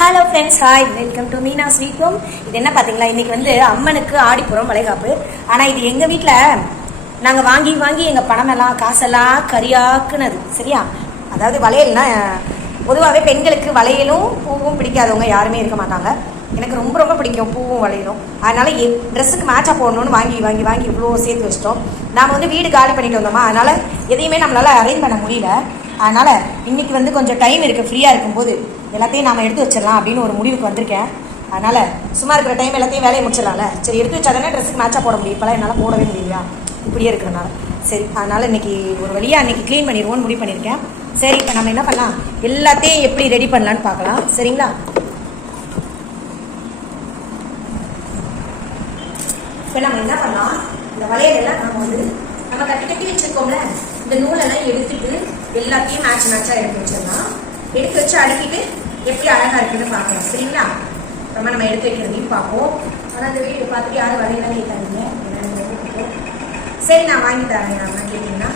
Hello friends hi welcome to Meena sweet home இது என்ன பார்த்தீங்களா? இன்னைக்கு வந்து அம்மனுக்கு ஆடிப்புறம் வளைகாப்பு. ஆனால் இது எங்கள் வீட்டில் நாங்கள் வாங்கி வாங்கி எங்கள் பணமெல்லாம் காசெல்லாம் கரியாக்குனது. சரியா? அதாவது வளையல்னா பொதுவாகவே பெண்களுக்கு வளையலும் பூவும் பிடிக்காதவங்க யாருமே இருக்க மாட்டாங்க. எனக்கு ரொம்ப ரொம்ப பிடிக்கும் பூவும் வளையலும். அதனால ட்ரெஸ்ஸுக்கு மேட்சாக போடணும்னு வாங்கி வாங்கி வாங்கி இவ்வளோ சேர்த்து வச்சிட்டோம். நாம் வந்து வீடு காலி பண்ணிட்டு வந்தோமா? அதனால் எதையுமே நம்மளால் அரேஞ்ச் பண்ண முடியல. அதனால் இன்னைக்கு வந்து கொஞ்சம் டைம் இருக்குது ஃப்ரீயாக இருக்கும்போது எல்லாத்தையும் நாம் எடுத்து வச்சிடலாம் அப்படின்னு ஒரு முடிவுக்கு வந்திருக்கேன். அதனால் சும்மா இருக்கிற டைம் எல்லாத்தையும் வேலையை முடிச்சிடலாம்ல. சரி எடுத்து வச்சா தானே ட்ரெஸ்ஸுக்கு மேட்சாக போட முடியும். இப்போலாம் என்னால் போடவே முடியலையா? இப்படியே இருக்கிறனால சரி அதனால் இன்னைக்கு ஒரு வழியாக இன்னைக்கு க்ளீன் பண்ணிடுவோன்னு முடிவு பண்ணியிருக்கேன். சரி இப்போ நம்ம என்ன பண்ணலாம்? எல்லாத்தையும் எப்படி ரெடி பண்ணலான்னு பார்க்கலாம். சரிங்களா? இப்போ நம்ம என்ன பண்ணலாம்? இந்த வளையலெல்லாம் நம்ம வந்து நம்ம கட்டி கட்டி வச்சுருக்கோம்ல இந்த நூலெல்லாம் எடுத்துட்டு எல்லாத்தையும் மேட்ச் மேட்சாக எடுத்து வச்சிடலாம். எடுத்து வச்சு அடுக்கிட்டு எப்படி அழகா இருக்குன்னு பார்க்கலாம். சரிங்களா? ரொம்ப நம்ம எடுத்து வைக்கிறதையும் பார்ப்போம். ஆனால் அந்த வீடு பார்த்துட்டு யாரும் வளையலாம் கேட்காதீங்க. சரி நான் வாங்கி தரேன். நான் கேட்டீங்கன்னா.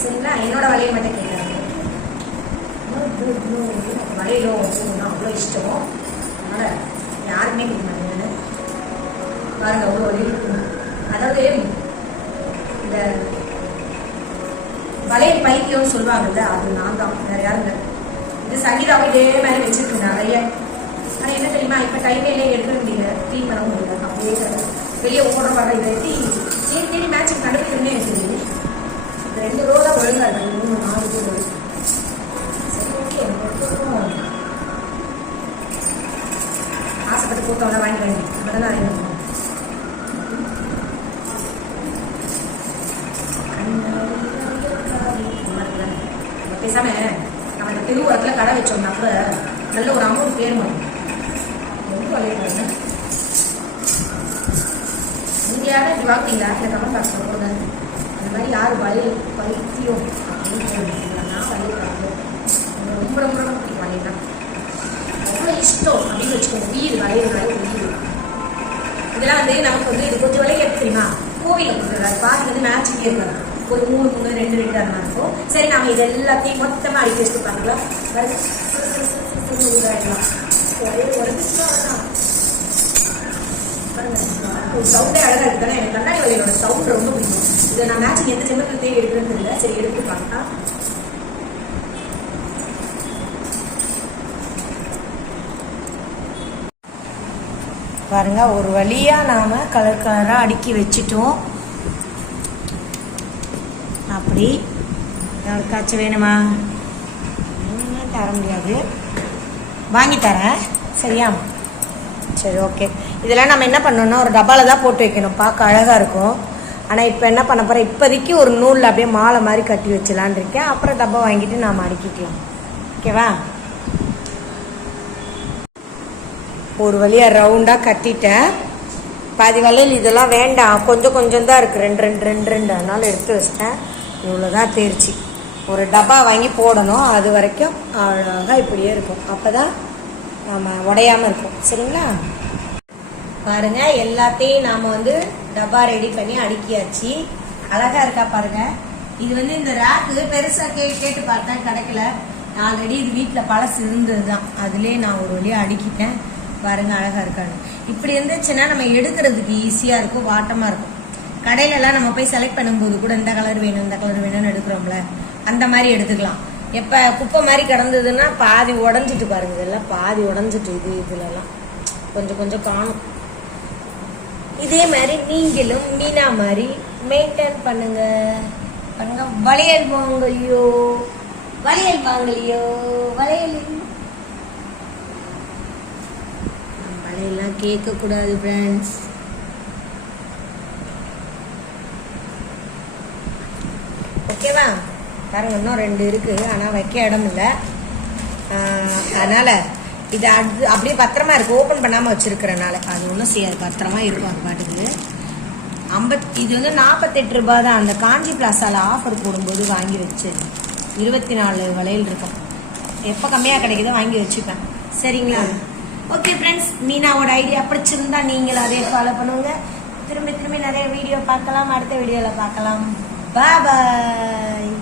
சரிங்களா? என்னோட வலையை மட்டும் கேட்காதீங்க. வலையிலும் பூவுன்னா அவ்வளோ இஷ்டம். அதனால யாருமே கேட்க மாட்டேங்க பாருங்க அவ்வளோ வலி அதாவது இந்த வளையல் பைத்தியம்னு சொல்லுவாங்கல்ல அது நான் தான். வேற யாரும் இல்லை. இது சங்கீதாவும் இதே மாதிரி வச்சிருக்கு நிறைய. ஆனால் என்ன தெரியுமா இப்போ டைமே இல்லை எடுக்க முடியல. க்ளீன் பண்ண முடியல அப்படியே வெளியே ஓடுற பாடம் இதை எப்படி தேடி தேடி மேட்சிங் நடக்குதுன்னு எனக்கு தெரியுது இந்த ரெண்டு ரோல ஒழுங்கா இருக்கு. மூணு நாலு பேர் சரி ஓகே ஆசைப்பட்டு கூட்டம்லாம் வாங்கி வாங்கி. அதெல்லாம் நான் என்ன பண்ணுவேன் பேசாம நம்ம இந்த திருவுரத்துல கடை வச்சோம்னா கூட நல்ல ஒரு அமௌண்ட் பேர் மாட்டோம் ரொம்ப வளையல் நீங்கள் யாரும் இப்படி வாங்குறீங்களா இல்லை கமெண்ட் பாக்ஸ்ல போடுங்க. அந்த மாதிரி யார் வளையல் பைத்தியம் அப்படின்னு சொல்லிருக்கீங்களா நான் வளையல் ரொம்ப ரொம்ப ரொம்ப பிடிக்கும் வளையல் தான் அவ்வளோ இஷ்டம் அப்படின்னு வச்சுக்கோங்க. உயிர் வளையல் வளையல் உயிர். இதெல்லாம் வந்து நமக்கு வந்து இது கொஞ்சம் விலைக்கு எப்படி தெரியுமா கோவிலில் கொடுக்குறாரு பாதி வந்து மேட்சிங்கே இருக்காது ஒரு மூணு மூணு ரெண்டு ரெண்டு அந்த மாதிரி இருக்கும் சரி நாம இது எல்லாத்தையும் மொத்தமாக அடிக்க வச்சு பார்க்கலாம் ஒரே ஒரு சவுண்டே அழகா இருக்கு. எனக்கு கண்ணாடி வலையோட சவுண்ட் ரொம்ப பிடிக்கும். இதை நான் மேட்சிங் எந்த ஜென்மத்தில் தேடி எடுக்கிறேன்னு தெரியல. சரி எடுத்து பார்த்தா பாருங்க ஒரு வழியா நாம கலர் கலரா அடுக்கி வச்சுட்டோம். அப்படி யாருக்காச்சும் வேணுமா? தர முடியாது. வாங்கி தரேன். சரியா? சரி ஓகே. இதெல்லாம் நம்ம என்ன பண்ணணும்னா ஒரு டப்பாவில் தான் போட்டு வைக்கணும். பார்க்க அழகாக இருக்கும். ஆனால் இப்போ என்ன பண்ண போகிறேன் இப்போதைக்கு ஒரு நூலில் அப்படியே மாலை மாதிரி கட்டி வச்சலான் இருக்கேன். அப்புறம் டப்பா வாங்கிட்டு நாம் அடுக்கிக்கலாம் ஓகேவா? ஒரு வழியாக ரவுண்டாக கட்டிட்டேன். பாதி வளையல் இதெல்லாம் வேண்டாம். கொஞ்சம் கொஞ்சம் தான் இருக்குது ரெண்டு ரெண்டு ரெண்டு ரெண்டு. அதனால எடுத்து வச்சிட்டேன். இவ்வளோதான் தேர்ச்சி. ஒரு டப்பா வாங்கி போடணும். அது வரைக்கும் அழகாக இப்படியே இருக்கும். அப்போ தான் நம்ம உடையாமல் இருக்கும் சரிங்களா? பாருங்கள் எல்லாத்தையும் நாம் வந்து டப்பா ரெடி பண்ணி அடுக்கியாச்சு. அழகாக இருக்கா பாருங்கள் இது வந்து இந்த ரேக்கு பெருசாக கே கேட்டு பார்த்தா கிடைக்கல. ஆல்ரெடி இது வீட்டில் பழசு இருந்தது தான் அதுலேயே நான் ஒரு வழியாக அடுக்கிட்டேன். பாருங்க அழகாக இருக்கான்னு. இப்படி இருந்துச்சுன்னா நம்ம எடுக்கிறதுக்கு ஈஸியாக இருக்கும் வாட்டமாக இருக்கும். கடையில எல்லாம் நம்ம போய் செலக்ட் பண்ணும்போது கூட இந்த கலர் வேணும் இந்த கலர் வேணும்னு எடுக்கிறோம்ல அந்த மாதிரி எடுத்துக்கலாம். எப்ப குப்பை மாதிரி கிடந்ததுன்னா பாதி உடஞ்சிட்டு பாருங்க இதெல்லாம் பாதி உடஞ்சிட்டு இது இதுலலாம். கொஞ்சம் கொஞ்சம் காணும். இதே மாதிரி நீங்களும் மீனா மாதிரி மெயின்டைன் பண்ணுங்க. பண்ணுங்க வளையல் வாங்கலையோ வளையல் வாங்கலையோ வளையல். வளையல்லாம் கேட்க கூடாது ஃப்ரெண்ட்ஸ் ஓகேவா பாருங்க இன்னும் ரெண்டு இருக்கு. ஆனா வைக்க இடம் இல்லை. அதனால இது அது அப்படியே பத்திரமா இருக்கு. ஓப்பன் பண்ணாம வச்சிருக்கிறனால அது ஒன்றும் செய்யாது. பத்திரமா இருக்கும் அது பாட்டுக்கு. ஐம்பத் இது வந்து நாற்பத்தெட்டு ரூபாய் தான். அந்த காஞ்சி பிளாசால ஆஃபர் போடும்போது வாங்கி வச்சு இருபத்தி நாலு வளையல் இருக்கும். எப்போ கம்மியாக கிடைக்குதோ வாங்கி வச்சுப்பேன். சரிங்களா? ஓகே ஃப்ரெண்ட்ஸ் மீனாவோட ஐடியா பிடிச்சிருந்தா நீங்களும் அதே ஃபாலோ பண்ணுங்க. திரும்பி திரும்பி நிறைய வீடியோ பார்க்கலாம். அடுத்த வீடியோவில் பார்க்கலாம். பாய்